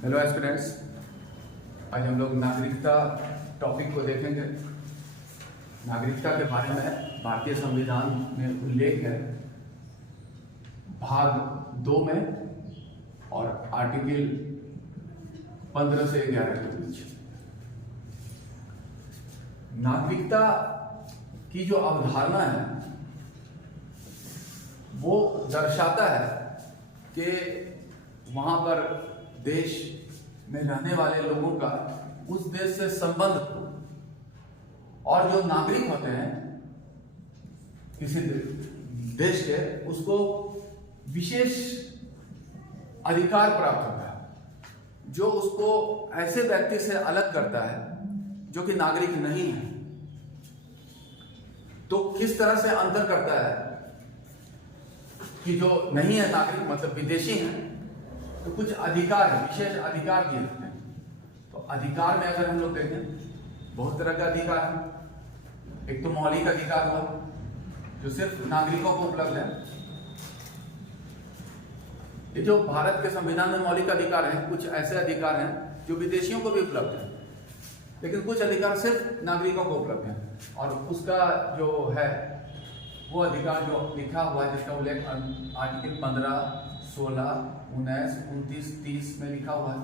Hello aspirants, आज हम लोग नागरिकता टॉपिक को देखेंगे। नागरिकता के बारे में भारतीय संविधान में उल्लेख है भाग 2 में और आर्टिकल 15 से 11 के बीच। नागरिकता की जो अवधारणा है वो दर्शाता है कि वहां पर देश में रहने वाले लोगों का उस देश से संबंध हो और जो नागरिक होते हैं किसी देश के, उसको विशेष अधिकार प्राप्त होता है जो उसको ऐसे व्यक्ति से अलग करता है जो कि नागरिक नहीं है। तो किस तरह से अंतर करता है कि जो नहीं है नागरिक मतलब विदेशी हैं, तो कुछ अधिकार है, विशेष अधिकार दिए जाते हैं। तो अधिकार में अगर हम लोग देखें बहुत तरह का अधिकार है। एक तो मौलिक अधिकार हुआ जो सिर्फ नागरिकों को उपलब्ध है। ये जो भारत के संविधान में मौलिक अधिकार हैं, कुछ ऐसे अधिकार हैं जो विदेशियों को भी उपलब्ध है, लेकिन कुछ अधिकार सिर्फ नागरिकों को उपलब्ध है। और उसका जो है वो अधिकार जो लिखा हुआ है, जिसका उल्लेख आर्टिकल 15, 16, 19, 29, 30 में लिखा हुआ है।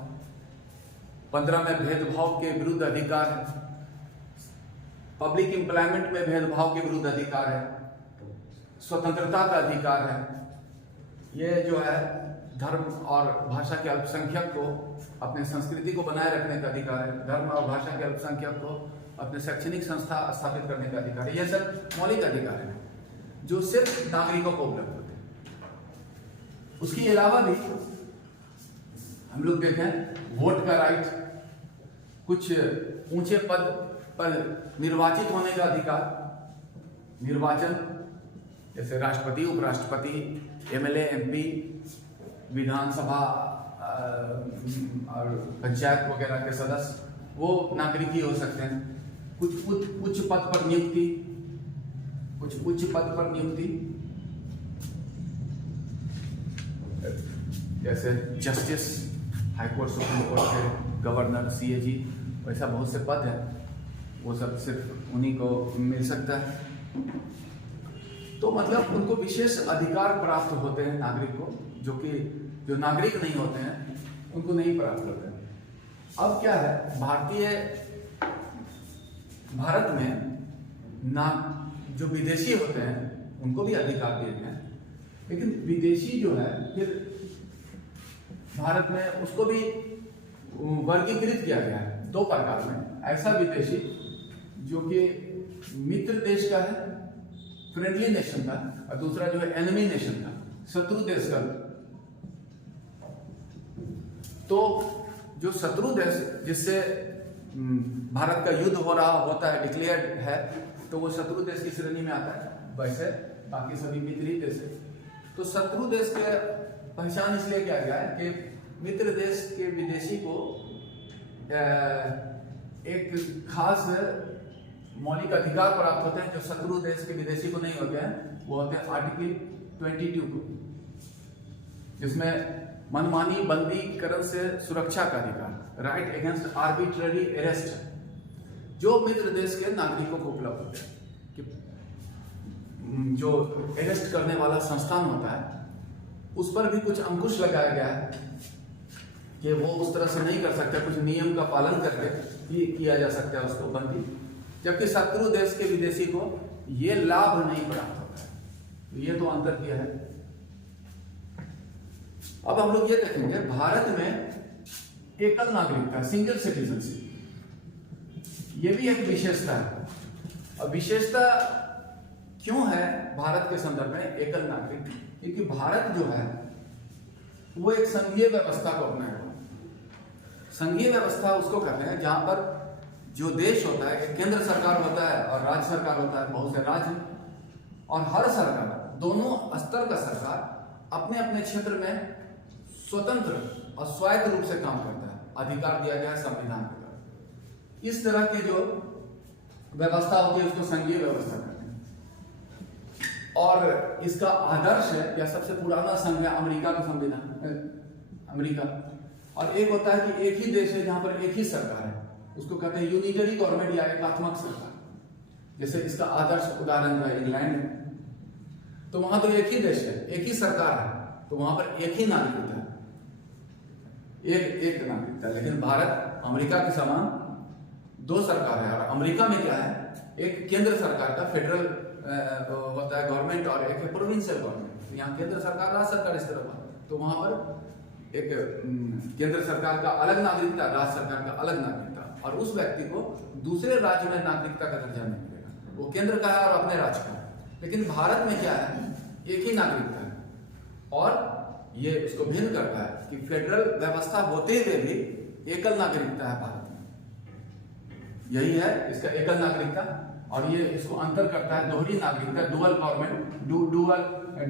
15 में भेदभाव के विरुद्ध अधिकार है, पब्लिक एम्प्लॉयमेंट में भेदभाव के विरुद्ध अधिकार है, स्वतंत्रता का अधिकार है। ये जो है धर्म और भाषा के अल्पसंख्यक को अपने संस्कृति को बनाए रखने का अधिकार है। धर्म और भाषा के अल्पसंख्यक को अपने शैक्षणिक संस्था स्थापित करने का अधिकार है। ये सब मौलिक अधिकार है जो सिर्फ नागरिकों को उपलब्ध होते हैं। उसके अलावा भी हम लोग देखें वोट का राइट, कुछ ऊंचे पद पर निर्वाचित होने का अधिकार, निर्वाचन जैसे राष्ट्रपति, उपराष्ट्रपति, एमएलए, एमपी, विधानसभा और पंचायत वगैरह के सदस्य, वो नागरिक ही हो सकते हैं। कुछ उच्च पद पर नियुक्ति, जैसे जस्टिस, हाईकोर्ट, सुप्रीम कोर्ट के गवर्नर, सीएजी, वैसा बहुत से पद हैं, वो सब सिर्फ उन्हीं को मिल सकता है। तो मतलब उनको विशेष अधिकार प्राप्त होते हैं नागरिक को, जो नागरिक नहीं होते हैं उनको नहीं प्राप्त होते हैं। अब क्या है, भारत में जो विदेशी होते हैं उनको भी अधिकार दिए गए हैं, लेकिन विदेशी जो है फिर भारत में उसको भी वर्गीकृत किया गया है 2 प्रकार में। ऐसा विदेशी जो कि मित्र देश का है, फ्रेंडली नेशन का, और दूसरा जो है एनिमी नेशन का, शत्रु देश का। तो जो शत्रु देश जिससे भारत का युद्ध होता है, डिक्लेयर्ड है, तो वो शत्रु देश की श्रेणी में आता है। वैसे बाकी सभी मित्र ही देश है। तो शत्रु देश के पहचान इसलिए किया गया है कि मित्र देश के विदेशी को एक खास मौलिक अधिकार प्राप्त होते हैं जो शत्रु देश के विदेशी को नहीं होते हैं। वो होते हैं आर्टिकल 22 को, जिसमें मनमानी बंदीकरण से सुरक्षा का अधिकार, राइट अगेंस्ट आर्बिट्ररी अरेस्ट, जो मित्र देश के नागरिकों को उपलब्ध होते हैं। कि जो अरेस्ट करने वाला संस्थान होता है उस पर भी कुछ अंकुश लगाया गया है कि वो उस तरह से नहीं कर सकता, कुछ नियम का पालन करके ही किया जा सकता है उसको बंदी, जबकि शत्रु देश के विदेशी को ये लाभ नहीं प्राप्त होता है। तो ये तो अंतर किया है। अब हम लोग ये देखेंगे भारत में एकल नागरिकता, सिंगल सिटीजनशिप, ये भी एक विशेषता है। और विशेषता क्यों है भारत के संदर्भ में एकल नागरिक? क्योंकि भारत जो है वो एक संघीय व्यवस्था को अपनाया हुआ। संघीय व्यवस्था उसको कहते हैं जहां पर जो देश होता है, एक केंद्र सरकार होता है और राज्य सरकार होता है, बहुत से राज्य, और हर सरकार, दोनों स्तर का सरकार अपने अपने क्षेत्र में स्वतंत्र और स्वायत्त रूप से काम करता है। अधिकार दिया गया है संविधान के द्वारा। इस तरह की जो व्यवस्था होती है उसको संघीय व्यवस्था कहते हैं। और इसका आदर्श है या सबसे पुराना संघ है अमेरिका का संविधान, अमेरिका। और एक होता है कि एक ही देश है जहां पर एक ही सरकार है, उसको कहते हैं यूनिटरी गवर्नमेंट या एकात्मक सरकार। जैसे इसका आदर्श उदाहरण है इंग्लैंड है, तो वहां तो एक ही देश है, एक ही सरकार है, तो वहां पर एक ही नागरिकता है, एक नागरिकता। लेकिन भारत अमेरिका के समान दो सरकार है, और अमेरिका में क्या है, एक केंद्र सरकार का फेडरल होता है गवर्नमेंट और एक प्रोविंशियल गवर्नमेंट। यहाँ केंद्र सरकार राज्य सरकार इस तरह का, तो वहां पर एक केंद्र सरकार का अलग नागरिकता, राज्य सरकार का अलग नागरिकता, और उस व्यक्ति को दूसरे राज्य में नागरिकता का दर्जा नहीं मिलेगा, वो केंद्र का है और अपने राज्य का है। लेकिन भारत में क्या है, एक ही नागरिकता है, और ये उसको भिन्न करता है कि फेडरल व्यवस्था होते हुए भी एकल नागरिकता है भारत में। यही है इसका एकल नागरिकता, और ये इसको अंतर करता है दोहरी नागरिकता, डुअल गवर्नमेंट,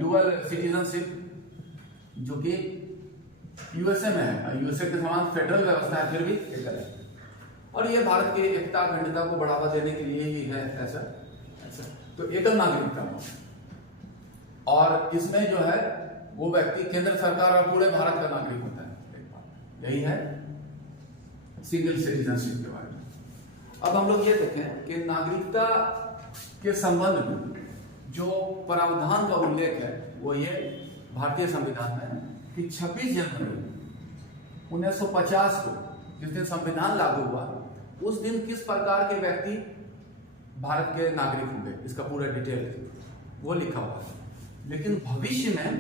डुअल सिटीजनशिप, जो कि यूएसए में है। यूएसए के समान फेडरल व्यवस्था है, फिर भी एकल है। और ये भारत की एकता अखंडता को बढ़ावा देने के लिए ही है ऐसा। तो एकल नागरिकता, और इसमें जो है वो व्यक्ति केंद्र सरकार और पूरे भारत का नागरिक होता है। यही है सिंगल सिटीजनशिप के बारे में। अब हम लोग ये देखें कि नागरिकता के संबंध में जो प्रावधान का उल्लेख है वो ये भारतीय संविधान में है कि 26 जनवरी 1950 को जिस दिन संविधान लागू हुआ, उस दिन किस प्रकार के व्यक्ति भारत के नागरिक होंगे, इसका पूरा डिटेल वो लिखा हुआ है। लेकिन भविष्य में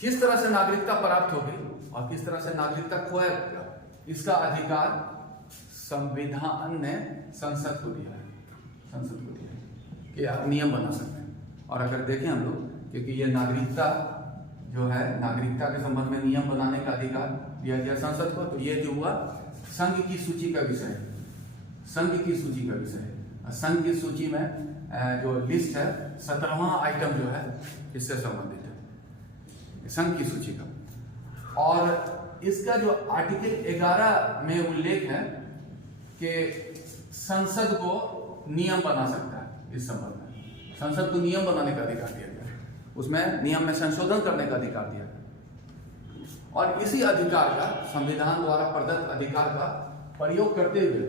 किस तरह से नागरिकता प्राप्त होगी और किस तरह से नागरिकता खोएगा, इसका अधिकार संविधान ने संसद को दिया है कि आप नियम बना सकते हैं। और अगर देखें हम लोग, क्योंकि ये नागरिकता जो है, नागरिकता के संबंध में नियम बनाने का अधिकार दिया गया संसद को, तो ये जो हुआ संघ की सूची का विषय है। संघ की सूची का विषय है। संघ की सूची में जो लिस्ट है, 17वां आइटम जो है इससे संबंधित है, संघ की सूची का। और इसका जो आर्टिकल 11 में उल्लेख है कि संसद को नियम बना सकता है। इस संबंध में संसद को नियम बनाने का अधिकार दिया गया है, उसमें नियम में संशोधन करने का अधिकार दिया गया। और इसी अधिकार का, संविधान द्वारा प्रदत्त अधिकार का प्रयोग करते हुए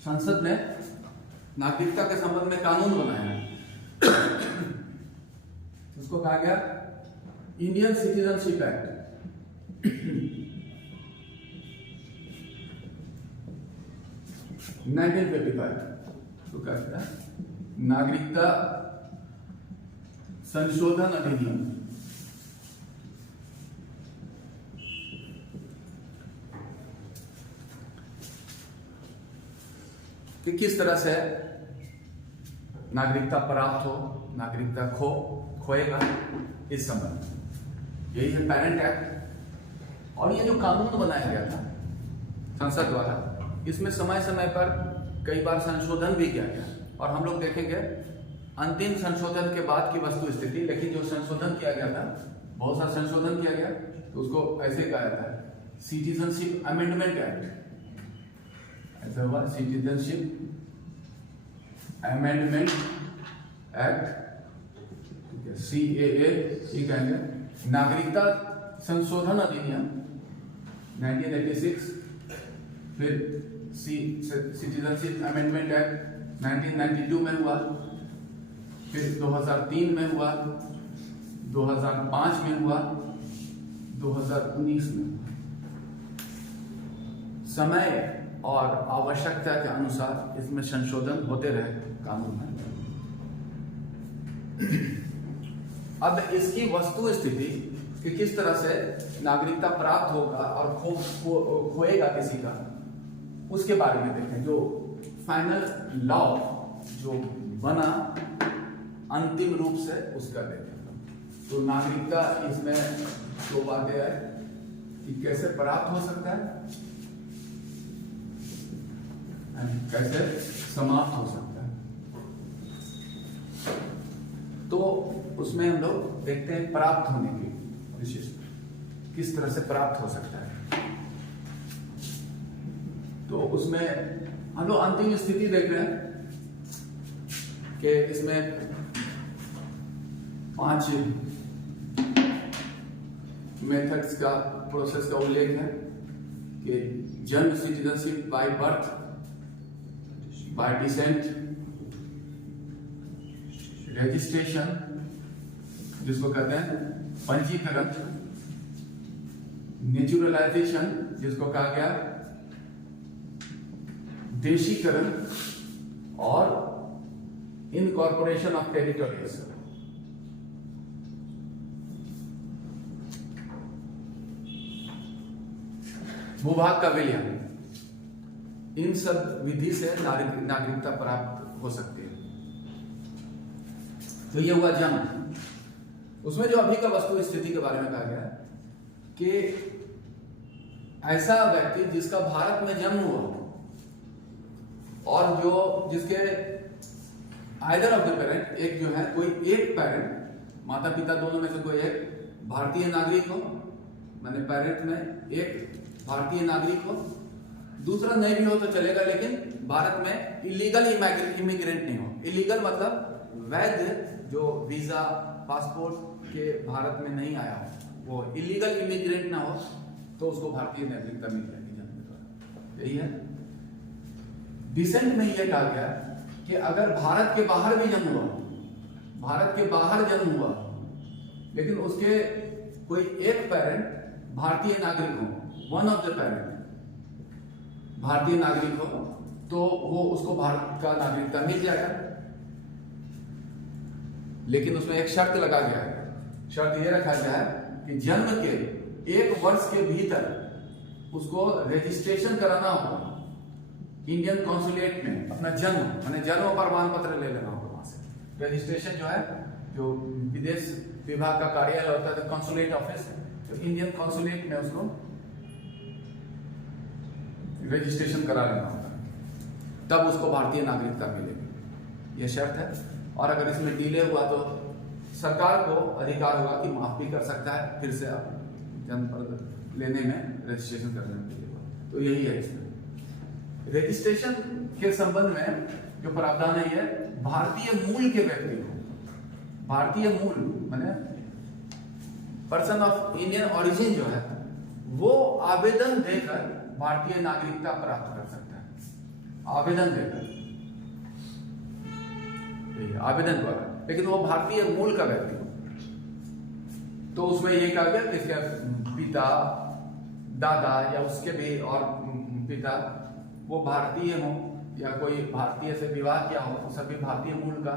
संसद ने नागरिकता के संबंध में कानून बनाया है। उसको कहा गया इंडियन सिटीजनशिप एक्ट। तो क्या कहता है, नागरिकता संशोधन अधिनियम। कि किस तरह से नागरिकता प्राप्त हो, नागरिकता खोएगा, इस संबंध में। यही है पेरेंट एक्ट। और ये जो कानून बनाया गया था संसद द्वारा, इसमें समय समय पर कई बार संशोधन भी किया गया, और हम लोग देखेंगे अंतिम संशोधन के बाद की वस्तु स्थिति। लेकिन जो संशोधन किया गया था, बहुत सारा संशोधन किया गया, तो उसको ऐसे कहा जाता है सिटीजनशिप अमेंडमेंट एक्ट। ऐसा हुआ सिटीजनशिप अमेंडमेंट एक्ट, ठीक है, CAA ये कहेंगे। नागरिकता संशोधन अधिनियम 1986, फिर सिटीजनशिप अमेंडमेंट एक्ट 1992 में हुआ, फिर 2003 में हुआ, 2005 में हुआ, 2019 में हुआ। समय और आवश्यकता के अनुसार इसमें संशोधन होते रहे कानून में। अब इसकी वस्तु स्थिति कि किस तरह से नागरिकता प्राप्त होगा और खोएगा किसी का, उसके बारे में देखें। जो फाइनल लॉ जो बना अंतिम रूप से, उसका देखें। तो नागरिकता इसमें दो बातें है कि कैसे प्राप्त हो सकता है, कैसे समाप्त हो सकता है। तो उसमें हम लोग देखते हैं प्राप्त होने की विशेषता, किस तरह से प्राप्त हो सकता है। तो उसमें हम लोग अंतिम स्थिति देख रहे हैं कि इसमें 5 मेथड्स का, प्रोसेस का उल्लेख है कि जन्म, citizenship by birth, bye decent, registration जिसको कहते हैं पंजीकरण, नेचुरलाइजेशन जिसको कहा गया देशीकरण, और इनकॉर्पोरेशन ऑफ टेरिटोरीज। भूभाग का विलयन, इन सब विधि से नागरिकता प्राप्त हो सकती है। तो ये हुआ जन्म। उसमें जो अभी का वस्तु स्थिति के बारे में कहा गया कि ऐसा व्यक्ति जिसका भारत में जन्म हुआ और जो जिसके आइदर ऑफ द पेरेंट, एक जो है कोई एक पेरेंट, माता पिता दोनों में से कोई एक भारतीय नागरिक हो, माने पेरेंट में एक भारतीय नागरिक हो, दूसरा नहीं भी हो तो चलेगा, लेकिन भारत में इलीगल इमिग्रेंट नहीं हो। इलीगल मतलब वैध, जो वीजा पासपोर्ट के भारत में नहीं आया हो, वो इलीगल इमिग्रेंट ना हो, तो उसको भारतीय नागरिकता मिल जाएगी जन्म के द्वारा। यही है। डिसेंट में यह कहा गया कि अगर भारत के बाहर भी जन्म हुआ, भारत के बाहर जन्म हुआ, लेकिन उसके कोई एक पेरेंट भारतीय नागरिक हो, वन ऑफ द पेरेंट भारतीय नागरिक हो, तो वो उसको भारत का नागरिकता मिल जाएगा। लेकिन उसमें एक शर्त लगा गया है। शर्त यह रखा गया है कि जन्म के 1 वर्ष के भीतर उसको रजिस्ट्रेशन कराना होगा इंडियन कॉन्सुलेट में, अपना जन्म माने जन्म प्रमाण पत्र ले लेना होगा वहां से। रजिस्ट्रेशन जो है, जो विदेश विभाग का कार्यालय होता है, कॉन्सुलेट ऑफिस, तो इंडियन कॉन्सुलेट में उसको रजिस्ट्रेशन करा लेना होगा, तब उसको भारतीय नागरिकता मिलेगी। यह शर्त है। और अगर इसमें डिले हुआ तो सरकार को अधिकार होगा कि माफ भी कर सकता है, फिर से आप जन्म पत्र लेने में, रजिस्ट्रेशन करने में डिले हुआ। तो यही है इसमें। रजिस्ट्रेशन के संबंध में जो प्रावधान है, यह भारतीय मूल के व्यक्ति को, भारतीय मूल माने पर्सन ऑफ इंडियन ओरिजिन जो है, वो आवेदन देकर भारतीय नागरिकता प्राप्त कर सकता है। आवेदन देकर, आवेदन द्वारा, लेकिन वो भारतीय मूल का व्यक्ति हो। तो उसमें ये कहा गया कि इसके पिता, दादा या उसके भी और पिता वो भारतीय हो, या कोई भारतीय से विवाह किया हो, तो सभी भारतीय मूल का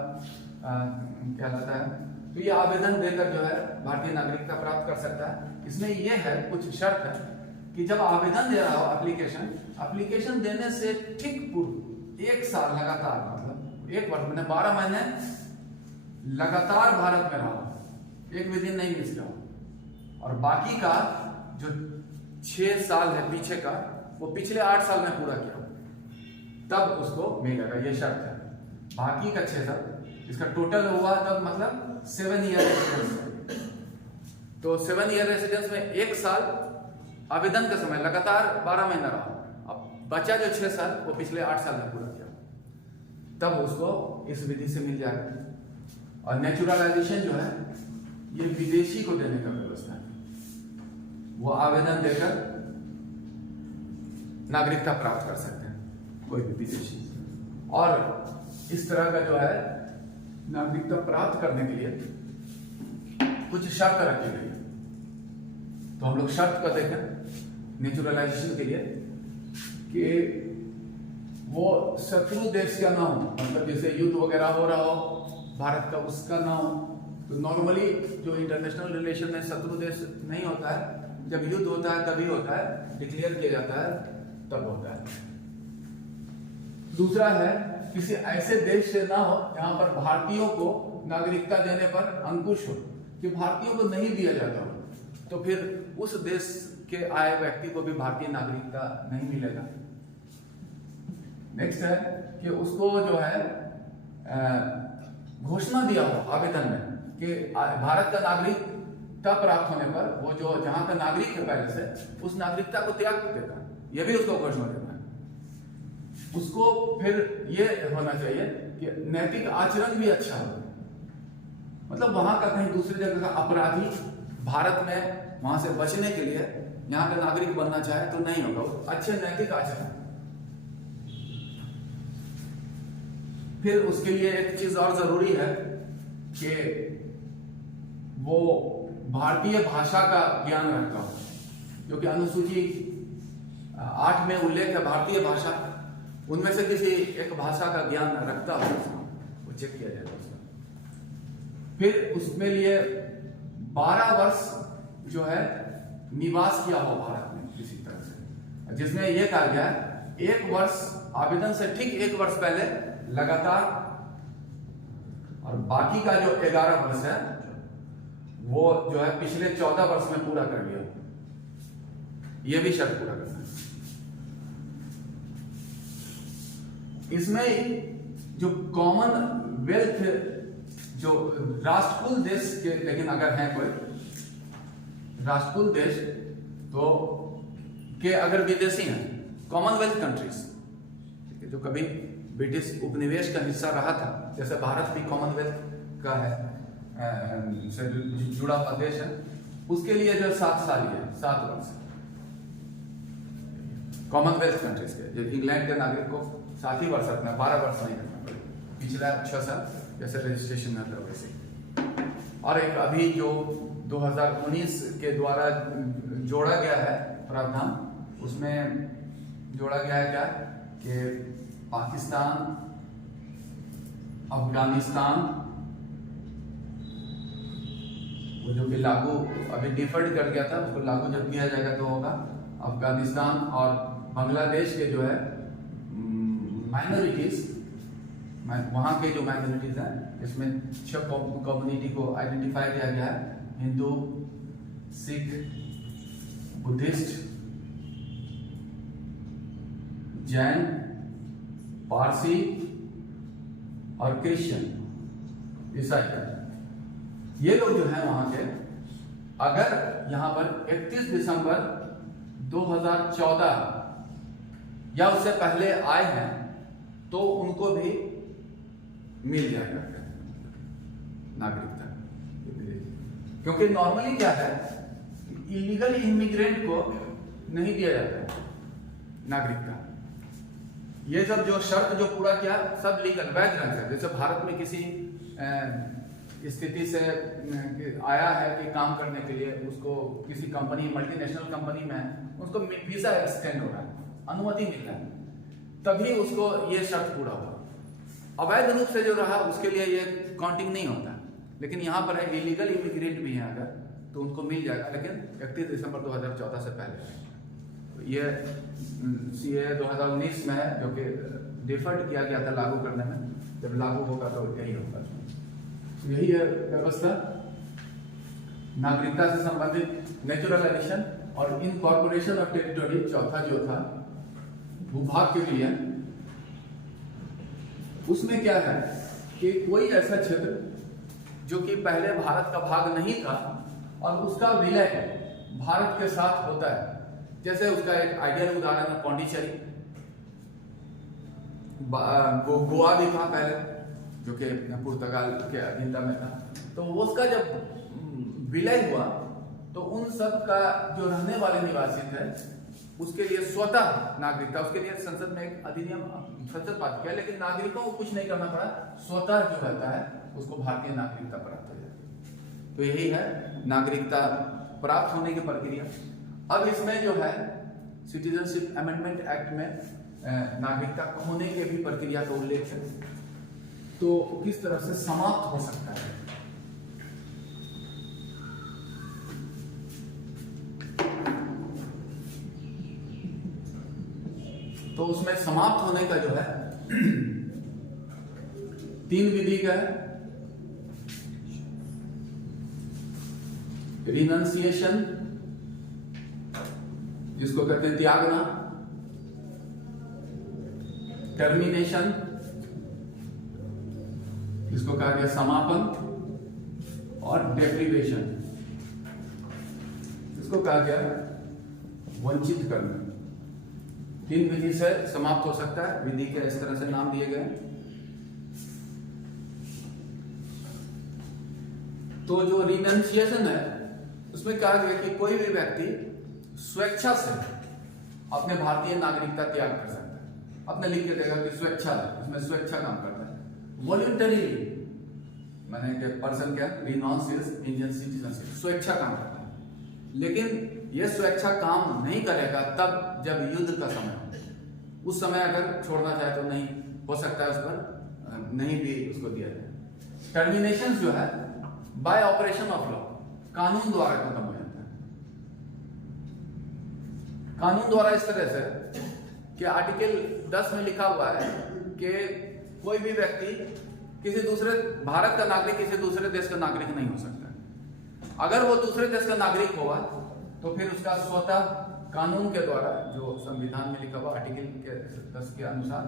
कहलाता है। तो ये आवेदन देकर जो है भारतीय नागरिकता प्राप्त कर सकता है। इसमें यह है, कुछ शर्त है कि जब आवेदन दे रहा हो, एप्लीकेशन देने से ठीक पूर्व 1 साल लगातार, मतलब 1 वर्ष मैंने 12 महीने लगातार भारत में रहा, एक भी दिन नहीं मिस किया, और बाकी का जो 6 साल है पीछे का, वो पिछले 8 साल में पूरा किया, तब उसको मिलेगा। ये शर्त है। बाकी का 6 साल, इसका टोटल हुआ तब मतलब 7 ईयर रेसिडेंस। तो 7 ईयर रेसिडेंस में 1 साल आवेदन का समय लगातार 12 महीना रहा, अब बचा जो 6 साल वो पिछले 8 साल में पूरा किया, तब उसको इस विधि से मिल जाएगा। और नेचुरलाइजेशन जो है, ये विदेशी को देने का व्यवस्था है। वो आवेदन देकर नागरिकता प्राप्त कर सकते हैं, कोई भी विदेशी। और इस तरह का जो है नागरिकता प्राप्त करने के लिए कुछ शर्त रखी गई है। तो हम लोग शर्त का देखें नेचुरलाइजेशन के लिए कि वो शत्रु देश का ना हो, मतलब जैसे युद्ध वगैरह हो रहा हो भारत का, उसका ना हो। तो नॉर्मली जो इंटरनेशनल रिलेशन में शत्रु देश नहीं होता है, जब युद्ध होता है तभी होता है, डिक्लेयर किया जाता है तब होता है। दूसरा है, किसी ऐसे देश से ना हो जहां पर भारतीयों को नागरिकता देने पर अंकुश हो, कि भारतीयों को नहीं दिया जाता हो, तो फिर उस देश के आए व्यक्ति को भी भारतीय नागरिकता नहीं मिलेगा। नेक्स्ट है कि उसको जो है घोषणा दिया हो आवेदन में कि भारत का नागरिकता प्राप्त होने पर वो जो जहां का नागरिक है पहले से, उस नागरिकता को त्याग देता है, यह भी उसको घोषणा देना है। उसको फिर ये होना चाहिए कि नैतिक आचरण भी अच्छा हो, मतलब वहां का कहीं दूसरी जगह का अपराधी भारत में वहां से बचने के लिए यहाँ का नागरिक बनना चाहे तो नहीं होगा। अच्छे नैतिक आचरण, फिर उसके लिए एक चीज और जरूरी है कि वो भारतीय भाषा का ज्ञान रखता हो, क्योंकि अनुसूची 8 में उल्लेख है भारतीय भाषा, उनमें से किसी एक भाषा का ज्ञान रखता हो वो चेक किया जाएगा उसका। फिर उसमें लिए 12 वर्ष जो है निवास किया हो भारत में किसी तरह से, जिसमें यह कहा गया है 1 वर्ष आवेदन से ठीक 1 वर्ष पहले लगातार, और बाकी का जो 11 वर्ष है वो जो है पिछले 14 वर्ष में पूरा कर लिया, ये भी शर्त पूरा करना है। इसमें जो कॉमनवेल्थ जो राष्ट्रकुल देश के, लेकिन अगर है कोई राष्ट्रकुल देश तो के अगर विदेशी हैं, कॉमनवेल्थ कंट्रीज जो कभी ब्रिटिश उपनिवेश का हिस्सा रहा था, जैसे भारत भी कॉमनवेल्थ का है से जुड़ा हुआ देश है, उसके लिए जो 7 साल है, 7 वर्ष कॉमनवेल्थ कंट्रीज के। जो इंग्लैंड के नागरिक को 7 ही वर्ष रखना, 12 वर्ष नहीं रखना पड़ेगा, पिछला 6 साल जैसे रजिस्ट्रेशन में था वैसे। और एक अभी जो 2019 के द्वारा जोड़ा गया है प्रावधान, उसमें जोड़ा गया है क्या कि पाकिस्तान, अफगानिस्तान, वो जो भी लागू अभी डिफर्ड कर गया था उसको लागू जब किया जाएगा तो होगा। अफगानिस्तान और बांग्लादेश के जो है माइनॉरिटीज, वहाँ के जो माइनॉरिटीज हैं, इसमें 6 कम्युनिटी को आइडेंटिफाई किया गया है: हिंदू, सिख, बुद्धिस्ट, जैन, पारसी और क्रिश्चियन, ईसाई। ये लोग जो हैं वहां के, अगर यहां पर 31 दिसंबर 2014 या उससे पहले आए हैं तो उनको भी मिल जाएगा नागरिकता, क्योंकि नॉर्मली क्या है, इलीगल इमिग्रेंट को नहीं दिया जाता है नागरिकता। ये सब जो शर्त जो पूरा किया सब लीगल वैध ढंग से, जैसे भारत में किसी स्थिति से आया है कि काम करने के लिए, उसको किसी कंपनी, मल्टीनेशनल कंपनी में उसको वीजा एक्सटेंड हो रहा है, अनुमति मिल रहा है, तभी उसको ये शर्त पूरा हुआ। अवैध रूप से जो रहा उसके लिए ये काउंटिंग नहीं होता, लेकिन यहाँ पर है इलीगल इमिग्रेंट भी है अगर, तो उनको मिल जाएगा, लेकिन 31 दिसंबर 2014 से पहले। तो ये CA 2019 में है, जो कि डिफर्ड किया गया था लागू करने में, जब लागू होगा तो यही होगा। यही है व्यवस्था नागरिकता से संबंधित। नेचुरल एडिशन और इनकॉर्पोरेशन ऑफ टेरिटोरी चौथा जो था भूभाग के लिए, उसमें क्या है कि कोई ऐसा क्षेत्र जो कि पहले भारत का भाग नहीं था और उसका विलय भारत के साथ होता है, जैसे उसका एक आइडियल उदाहरण है पौंडीचेरी, गोवा भी था पहले जो कि पुर्तगाल के अधीनता में था, तो उसका जब विलय हुआ तो उन सब का जो रहने वाले निवासी थे उसके लिए स्वतः नागरिकता, उसके लिए संसद में एक अधिनियम संसद पास किया, लेकिन नागरिकों को कुछ नहीं करना पड़ा, स्वतः जो रहता है उसको भारतीय नागरिकता प्राप्त हो जाती है। तो यही है नागरिकता प्राप्त होने की प्रक्रिया। अब इसमें जो है सिटीजनशिप अमेंडमेंट एक्ट में नागरिकता खोने के भी प्रक्रिया का उल्लेख है, तो किस तरह से समाप्त हो सकता है। तो उसमें समाप्त होने का जो है 3 विधि का है। रिनंसिएशन, जिसको कहते हैं त्यागना, टर्मिनेशन, इसको कहा गया समापन, और डेप्रिवेशन, इसको कहा गया वंचित करना। 3 विधि से समाप्त हो सकता है। विधि के इस तरह से नाम दिए गए। तो जो रिनंसिएशन है उसमें कहा गया कि कोई भी व्यक्ति स्वेच्छा से अपने भारतीय नागरिकता त्याग कर सकता है। अपने लिख के देगा कि स्वेच्छा, उसमें स्वेच्छा काम करता है। वॉलंटरी मैंने कि पर्सन क्या रिनाउंस हिज इंडियन सिटीजनशिप, स्वेच्छा काम करता है। लेकिन यह स्वेच्छा काम नहीं करेगा तब जब युद्ध का समय हो। उस समय अगर छोड़ना चाहे तो नहीं हो सकता है, उस पर नहीं भी उसको दिया जाए। टर्मिनेशन जो है बाय ऑपरेशन ऑफ लॉ, कानून द्वारा खत्म हो जाता है। कानून द्वारा इस तरह से कि आर्टिकल 10 में लिखा हुआ है कि कोई भी व्यक्ति किसी दूसरे भारत का नागरिक किसी दूसरे देश का नागरिक नहीं हो सकता। अगर वो दूसरे देश का नागरिक होगा तो फिर उसका स्वतः कानून के द्वारा, जो संविधान में लिखा हुआ आर्टिकल के 10 के अनुसार,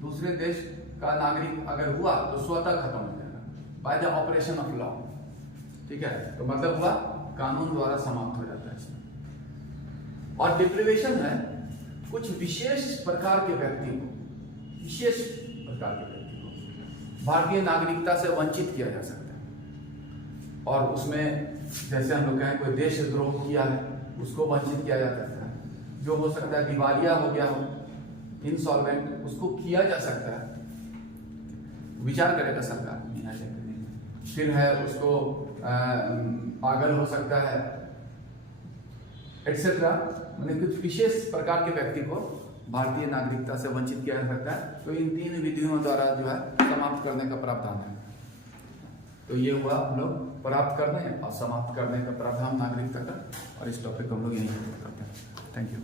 दूसरे देश का नागरिक अगर हुआ तो स्वतः खत्म हो जाएगा by the operation of law. ठीक है, तो मतलब हुआ कानून द्वारा समाप्त हो जाता है इसमें। और डिप्रिवेशन है कुछ विशेष प्रकार के व्यक्ति को, विशेष प्रकार के व्यक्ति को भारतीय नागरिकता से वंचित किया जा सकता है। और उसमें जैसे हम लोग कहें कोई देशद्रोह किया है उसको वंचित किया जा सकता है। जो हो सकता है दिवालिया हो गया हो, इनसॉल्वेंट, उसको किया जा सकता है। विचार करेगा सरकार। फिर है उसको पागल हो सकता है एक्सेट्रा। मतलब कुछ विशेष प्रकार के व्यक्ति को भारतीय नागरिकता से वंचित किया जा सकता है। तो इन 3 विधियों द्वारा जो है समाप्त करने का प्रावधान है। तो ये हुआ हम लोग प्राप्त करने और समाप्त करने का प्रावधान नागरिकता का, और इस टॉपिक को हम लोग यहीं करते हैं। Thank you.